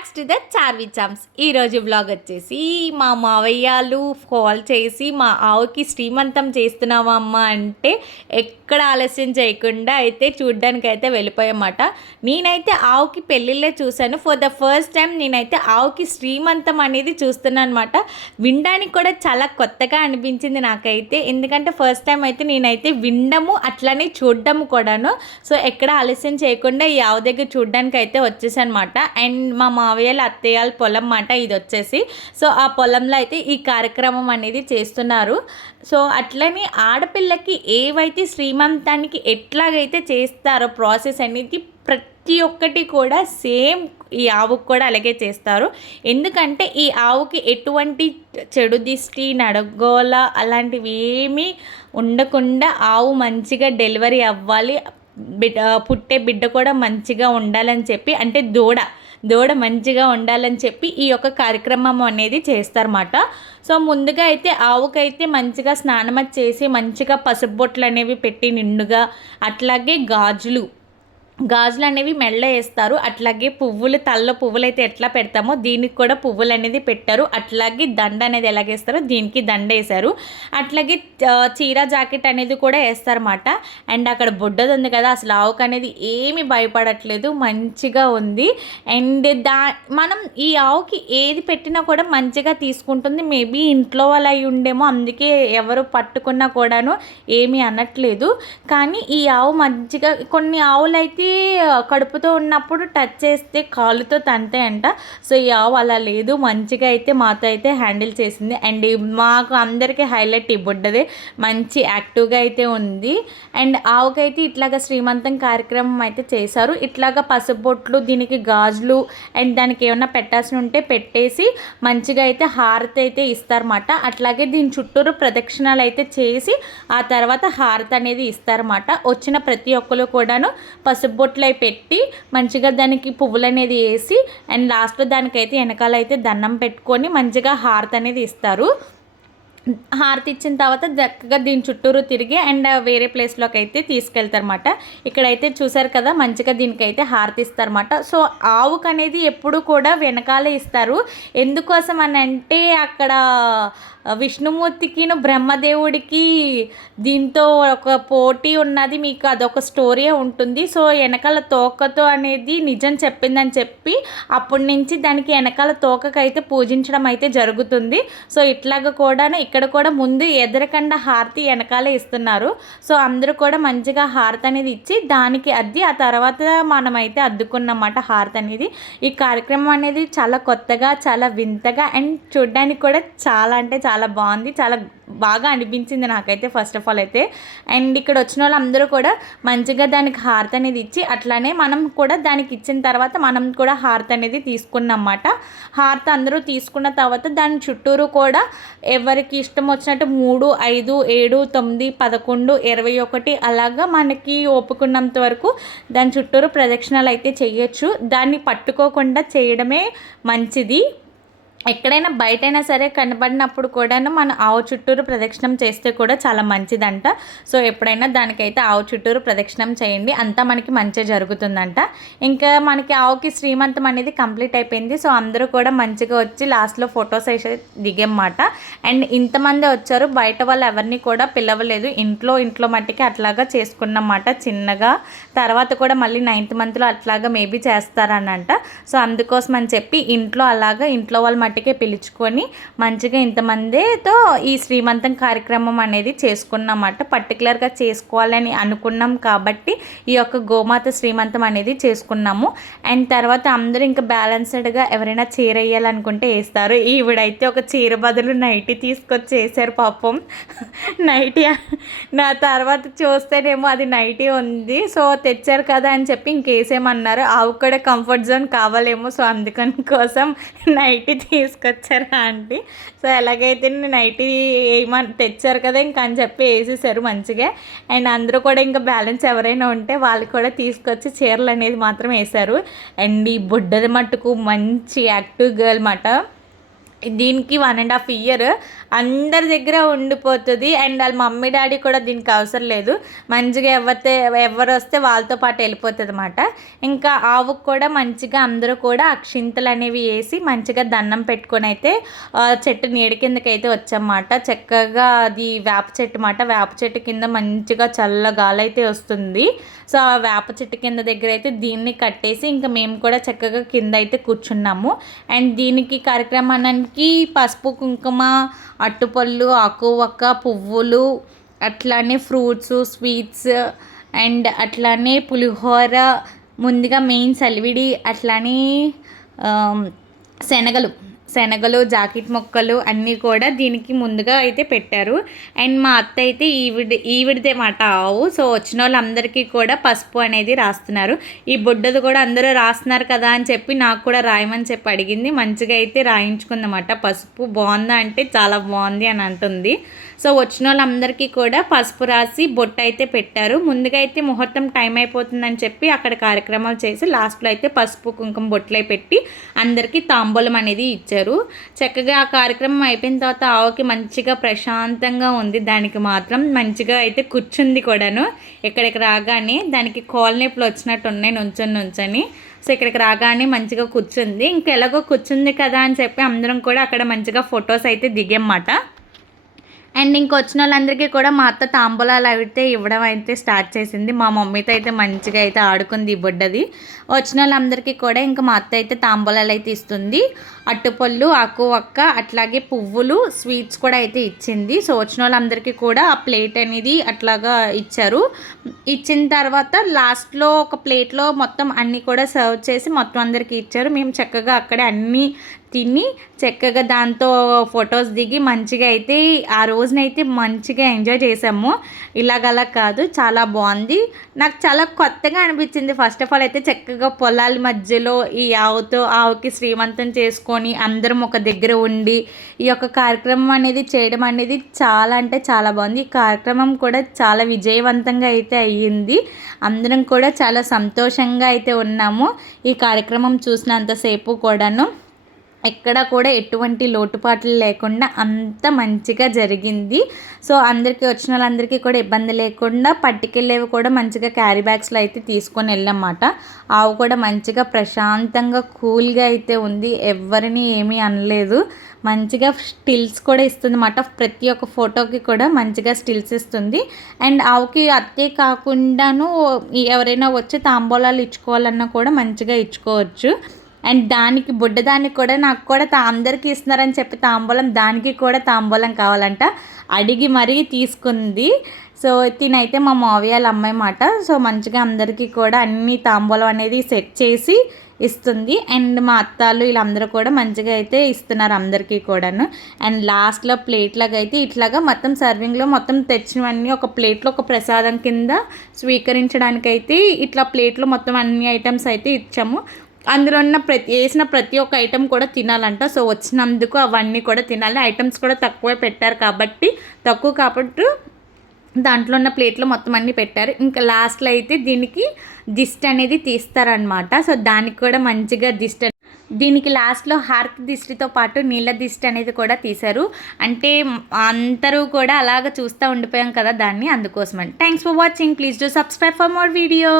Backs to the Charvi charms. ఈరోజు vlog వచ్చేసి మా మావయ్యలు కాల్ చేసి మా ఆవుకి శ్రీమంతం చేస్తున్నావా అమ్మ అంటే ఎక్కడ ఆలస్యం చేయకుండా అయితే చూడ్డానికి అయితే వెళ్ళిపోయామాట. నేనైతే ఆవుకి పెళ్ళిళ్ళే చూశాను. ఫర్ ద ఫస్ట్ టైం నేనైతే ఆవుకి శ్రీమంతం అనేది చూస్తున్నాను అనమాట. వినడానికి కూడా చాలా కొత్తగా అనిపించింది నాకైతే, ఎందుకంటే ఫస్ట్ టైం అయితే నేనైతే వినడము అట్లనే చూడడము కూడాను. సో ఎక్కడ ఆలస్యం చేయకుండా ఈ ఆవు దగ్గర చూడడానికి అయితే వచ్చేసాను అనమాట. అండ్ మా మావయ్యల అత్తయ్యల పొలం మాట ఇది వచ్చేసి. సో ఆ పొలంలో అయితే ఈ కార్యక్రమం అనేది చేస్తున్నారు. సో అట్లనే ఆడపిల్లకి ఏవైతే శ్రీమంతానికి ఎట్లాగైతే చేస్తారో ప్రాసెస్ అనేది ప్రతి ఒక్కటి కూడా సేమ్ ఈ ఆవుకు కూడా అలాగే చేస్తారు. ఎందుకంటే ఈ ఆవుకి ఎటువంటి చెడు దిష్టి నడగోల అలాంటివి ఏమీ ఉండకుండా ఆవు మంచిగా డెలివరీ అవ్వాలి, పుట్టే బిడ్డ కూడా మంచిగా ఉండాలని చెప్పి, అంటే దూడ మంచిగా ఉండాలని చెప్పి ఈ యొక్క కార్యక్రమం అనేది చేస్తారన్నమాట. సో ముందుగా అయితే ఆవుకైతే మంచిగా స్నానం చేసి మంచిగా పసుపు బొట్లు అనేవి పెట్టి నిండుగా, అట్లాగే గాజులు అనేవి మెళ్ళ వేస్తారు. అట్లాగే పువ్వులు, తలలో పువ్వులు అయితే ఎట్లా పెడతామో దీనికి కూడా పువ్వులు అనేది పెట్టారు. అట్లాగే దండ అనేది ఎలాగేస్తారో దీనికి దండ వేశారు. అట్లాగే చీర జాకెట్ అనేది కూడా వేస్తారన్నమాట. అండ్ అక్కడ బొడ్డది ఉంది కదా, అసలు ఆవుకు అనేది ఏమీ భయపడట్లేదు, మంచిగా ఉంది. అండ్ మనం ఈ ఆవుకి ఏది పెట్టినా కూడా మంచిగా తీసుకుంటుంది. మేబీ ఇంట్లో వాళ్ళు అయి ఉండేమో, అందుకే ఎవరు పట్టుకున్నా కూడాను ఏమీ అనట్లేదు. కానీ ఈ ఆవు మంచిగా, కొన్ని ఆవులు అయితే కడుపుతో ఉన్నప్పుడు టచ్ చేస్తే కాలుతో తంతాయంట. సో ఈ ఆవు అలా లేదు, మంచిగా అయితే మాతో అయితే హ్యాండిల్ చేసింది. అండ్ మాకు అందరికీ హైలైట్ ఈ బుడ్డదే, మంచి యాక్టివ్గా అయితే ఉంది. అండ్ ఆవుకైతే ఇట్లాగా శ్రీమంతం కార్యక్రమం అయితే చేశారు. ఇట్లాగా పసుపు బొట్లు, దీనికి గాజులు అండ్ దానికి ఏమన్నా పెట్టాల్సి ఉంటే పెట్టేసి మంచిగా అయితే హారతి అయితే ఇస్తారన్నమాట. అట్లాగే దీని చుట్టూరు ప్రదక్షిణాలు అయితే చేసి ఆ తర్వాత హారతి అనేది ఇస్తారన్నమాట. వచ్చిన ప్రతి ఒక్కరు కూడాను పసుపు బొట్లు అవి పెట్టి మంచిగా దానికి పువ్వులు అనేది వేసి, అండ్ లాస్ట్లో దానికైతే వెనకాల అయితే దండం పెట్టుకొని మంచిగా హారతి అనేది ఇస్తారు. హారతి ఇచ్చిన తర్వాత చక్కగా దీని చుట్టూరు తిరిగి అండ్ వేరే ప్లేస్లోకి అయితే తీసుకెళ్తారన్నమాట. ఇక్కడైతే చూసారు కదా, మంచిగా దీనికైతే హారతి ఇస్తారన్నమాట. సో ఆవుకు అనేది ఎప్పుడు కూడా వెనకాలే ఇస్తారు. ఎందుకోసం అని అంటే అక్కడ విష్ణుమూర్తికి బ్రహ్మదేవుడికి దీంతో ఒక పోటీ ఉన్నది, మీకు అదొక స్టోరీ ఉంటుంది. సో వెనకాల తోకతో అనేది నిజం చెప్పిందని చెప్పి అప్పటి నుంచి దానికి వెనకాల తోకకైతే పూజించడం అయితే జరుగుతుంది. సో ఇట్లాగా కూడా ఇక్కడ కూడా ముందు ఎదరకండ హారతి వెనకాలే ఇస్తున్నారు. సో అందరూ కూడా మంచిగా హారతి అనేది ఇచ్చి దానికి అద్ది ఆ తర్వాత మనమైతే అద్దుకున్నమాట హారతి అనేది. ఈ కార్యక్రమం అనేది చాలా కొత్తగా, చాలా వింతగా అండ్ చూడ్డానికి కూడా చాలా అంటే చాలా బాగుంది, చాలా బాగా అనిపించింది నాకైతే ఫస్ట్ ఆఫ్ ఆల్ అయితే. అండ్ ఇక్కడ వచ్చిన వాళ్ళు అందరూ కూడా మంచిగా దానికి హారతి అనేది ఇచ్చి, అట్లానే మనం కూడా దానికి ఇచ్చిన తర్వాత మనం కూడా హారతి అనేది తీసుకున్నమాట. హారతి అందరూ తీసుకున్న తర్వాత దాని చుట్టూరు కూడా ఎవరికి ఇష్టం వచ్చినట్టు 3, 5, 7, 9, 11, 21 అలాగా మనకి ఒప్పుకున్నంత వరకు దాని చుట్టూరు ప్రదక్షిణలు అయితే చేయొచ్చు. దాన్ని పట్టుకోకుండా చేయడమే మంచిది. ఎక్కడైనా బయటైనా సరే కనబడినప్పుడు కూడాను మన ఆవు చుట్టూరు ప్రదక్షిణం చేస్తే కూడా చాలా మంచిదంట. సో ఎప్పుడైనా దానికైతే ఆవు చుట్టూరు ప్రదక్షిణం చేయండి, అంతా మనకి మంచి జరుగుతుందంట. ఇంకా మనకి ఆవుకి శ్రీమంతం అనేది కంప్లీట్ అయిపోయింది. సో అందరూ కూడా మంచిగా వచ్చి లాస్ట్లో ఫొటోస్ అయితే దిగేమాట. అండ్ ఇంతమంది వచ్చారు, బయట వాళ్ళు ఎవరిని కూడా పిలవలేదు, ఇంట్లో మట్టికి అట్లాగా చేసుకున్నమాట చిన్నగా. తర్వాత కూడా మళ్ళీ 9th monthలో అట్లాగా మేబీ చేస్తారనంట. సో అందుకోసం అని చెప్పి ఇంట్లో వాళ్ళ మట్టికే పిలుచుకొని మంచిగా ఇంతమందితో ఈ శ్రీమంతం కార్యక్రమం అనేది చేసుకున్నమాట. పర్టికులర్గా చేసుకోవాలని అనుకున్నాం కాబట్టి ఈ యొక్క గోమాత శ్రీమంతం అనేది చేసుకున్నాము. అండ్ తర్వాత అందరూ ఇంకా బ్యాలెన్స్డ్గా ఎవరైనా చీర వేయాలనుకుంటే వేస్తారు. ఈవిడైతే ఒక చీర బదులు నైటీ తీసుకొచ్చి వేసారు పాపం. నైటీ నా తర్వాత చూస్తేనేమో అది నైటీ ఉంది. సో తెచ్చారు కదా అని చెప్పి ఇంకేసేమన్నారు. ఆవు కూడా కంఫర్ట్ జోన్ కావాలేమో, సో అందుకని కోసం నైటీ తీసుకొచ్చారు ఆంటీ. సో ఎలాగైతే నైటీ ఏమని తెచ్చారు కదా ఇంకా అని చెప్పి వేసేసారు మంచిగా. అండ్ అందరూ కూడా ఇంకా బ్యాలెన్స్ ఎవరైనా ఉంటే వాళ్ళు కూడా తీసుకొచ్చి చీరలు అనేది మాత్రం వేశారు. అండ్ ఈ బుడ్డది మట్టుకు మంచి యాక్టివ్ గర్ల్ మాట. దీనికి 1.5 year అందరి దగ్గర ఉండిపోతుంది. అండ్ వాళ్ళ మమ్మీ డాడీ కూడా దీనికి అవసరం లేదు, మంచిగా ఎవరు వస్తే వాళ్ళతో పాటు వెళ్ళిపోతుంది అన్నమాట. ఇంకా ఆవుకు కూడా మంచిగా అందరూ కూడా అక్షింతలు అనేవి వేసి మంచిగా దండం పెట్టుకొని అయితే చెట్టు నీడ కిందకి అయితే వచ్చామన్నమాట. చక్కగా అది వేప చెట్టు అన్నమాట. వేప చెట్టు కింద మంచిగా చల్ల గాలి అయితే వస్తుంది. సో ఆ వేప చెట్టు కింద దగ్గర అయితే దీన్ని కట్టేసి ఇంకా మేము కూడా చక్కగా కింద అయితే కూర్చున్నాము. అండ్ దీనికి కార్యక్రమానికి పసుపు కుంకుమ, అట్టుపళ్ళు, ఆకు వక్క, పువ్వులు, అట్లానే ఫ్రూట్స్, స్వీట్స్ అండ్ అట్లానే పులిహోర, ముందుగా మెయిన్ సలివిడి, అట్లానే శనగలు, జాకెట్ మొక్కలు అన్నీ కూడా దీనికి ముందుగా అయితే పెట్టారు. అండ్ మా అత్త అయితే ఈవిడిదే మాట ఆవు. సో వచ్చిన వాళ్ళందరికీ కూడా పసుపు అనేది రాస్తున్నారు. ఈ బుడ్డది కూడా అందరూ రాస్తున్నారు కదా అని చెప్పి నాకు కూడా రాయమని చెప్పి అడిగింది. మంచిగా అయితే రాయించుకుందన్నమాట. పసుపు బాగుందా అంటే చాలా బాగుంది అని అంటుంది. సో వచ్చిన వాళ్ళందరికీ కూడా పసుపు రాసి బొట్టు అయితే పెట్టారు. ముందుగా అయితే ముహూర్తం టైం అయిపోతుందని చెప్పి అక్కడ కార్యక్రమాలు చేసి లాస్ట్లో అయితే పసుపు కుంకుమ బొట్లే పెట్టి అందరికీ తాంబూలం అనేది ఇచ్చారు. చక్కగా ఆ కార్యక్రమం అయిపోయిన తర్వాత ఆవుకి మంచిగా ప్రశాంతంగా ఉంది. దానికి మాత్రం మంచిగా అయితే కూర్చుంది కూడాను. ఇక్కడికి రాగానే దానికి కాలు నొప్పులు వచ్చినట్టు ఉన్నాయి నుంచొని. సో ఇక్కడికి రాగానే మంచిగా కూర్చుంది. ఇంకెలాగో కూర్చుంది కదా అని చెప్పి అందరం కూడా అక్కడ మంచిగా ఫొటోస్ అయితే దిగామన్నమాట. అండ్ ఇంకొచ్చిన వాళ్ళందరికీ కూడా మా అత్త తాంబూలాలు అయితే ఇవ్వడం అయితే స్టార్ట్ చేసింది. మా మమ్మీతో అయితే మంచిగా అయితే ఆడుకుంది ఈ బుడ్డది. వచ్చిన వాళ్ళందరికీ కూడా ఇంకా మా అత్త అయితే తాంబూలాలు అయితే ఇస్తుంది. అట్టుపళ్ళు, ఆకు వక్క, అట్లాగే పువ్వులు, స్వీట్స్ కూడా అయితే ఇచ్చింది. సో వచ్చిన వాళ్ళందరికీ కూడా ఆ ప్లేట్ అనేది అట్లాగా ఇచ్చారు. ఇచ్చిన తర్వాత లాస్ట్లో ఒక ప్లేట్లో మొత్తం అన్నీ కూడా సర్వ్ చేసి మొత్తం అందరికీ ఇచ్చారు. మేము చక్కగా అక్కడే అన్నీ తిని చక్కగా దాంతో ఫొటోస్ దిగి మంచిగా అయితే ఆ రోజునైతే మంచిగా ఎంజాయ్ చేసాము. ఇలాగలా కాదు, చాలా బాగుంది. నాకు చాలా కొత్తగా అనిపించింది. ఫస్ట్ ఆఫ్ ఆల్ అయితే చక్కగా పొలాల మధ్యలో ఈ ఆవుకి శ్రీమంతం చేసుకొని అందరం ఒక దగ్గర ఉండి ఈ యొక్క కార్యక్రమం అనేది చేయడం అనేది చాలా అంటే చాలా బాగుంది. ఈ కార్యక్రమం కూడా చాలా విజయవంతంగా అయితే అయ్యింది. అందరం కూడా చాలా సంతోషంగా అయితే ఉన్నాము ఈ కార్యక్రమం చూసినంతసేపు కూడాను. ఎక్కడ కూడా ఎటువంటి లోటుపాట్లు లేకుండా అంత మంచిగా జరిగింది. సో అందరికీ వచ్చిన వాళ్ళందరికీ కూడా ఇబ్బంది లేకుండా పట్టుకెళ్ళేవి కూడా మంచిగా క్యారీ బ్యాగ్స్లో అయితే తీసుకొని వెళ్ళామన్నమాట. ఆవు కూడా మంచిగా ప్రశాంతంగా కూల్గా అయితే ఉంది. ఎవరిని ఏమీ అనలేదు. మంచిగా స్టిల్స్ కూడా ఇస్తుంది అన్నమాట. ప్రతి ఒక్క ఫోటోకి కూడా మంచిగా స్టిల్స్ ఇస్తుంది. అండ్ ఆవుకి అత్తే కాకుండాను ఎవరైనా వచ్చి తాంబూలాలు ఇచ్చుకోవాలన్నా కూడా మంచిగా ఇచ్చుకోవచ్చు. అండ్ దానికి బుడ్డదానికి కూడా నాకు కూడా అందరికీ ఇస్తున్నారని చెప్పి తాంబూలం, దానికి కూడా తాంబూలం కావాలంట అడిగి మరీ తీసుకుంది. సో తినైతే మా మావయ్యల అమ్మాయి మాట. సో మంచిగా అందరికీ కూడా అన్ని తాంబూలం అనేది సెట్ చేసి ఇస్తుంది. అండ్ మా అత్తాలు వీళ్ళందరూ కూడా మంచిగా అయితే ఇస్తున్నారు అందరికీ కూడాను. అండ్ లాస్ట్లో ప్లేట్లాగా అయితే ఇట్లాగా మొత్తం సర్వింగ్లో మొత్తం తెచ్చినవన్నీ ఒక ప్లేట్లో ఒక ప్రసాదం కింద స్వీకరించడానికైతే ఇట్లా ప్లేట్లో మొత్తం అన్ని ఐటమ్స్ అయితే ఇచ్చాము. అందులో ఉన్న వేసిన ప్రతి ఒక్క ఐటెం కూడా తినాలంట. సో వచ్చినందుకు అవన్నీ కూడా తినాలి. ఐటమ్స్ కూడా తక్కువే పెట్టారు కాబట్టి దాంట్లో ఉన్న ప్లేట్లో మొత్తం అన్నీ పెట్టారు. ఇంకా లాస్ట్లో అయితే దీనికి దిష్టి అనేది తీస్తారనమాట. సో దానికి కూడా మంచిగా దీనికి లాస్ట్లో హార్క్ దిష్టితో పాటు నీళ్ళ దిష్టి అనేది కూడా తీశారు. అంటే అందరూ కూడా అలాగ చూస్తూ ఉండిపోయాం కదా దాన్ని, అందుకోసమని. Thanks for watching. Please do subscribe for more video.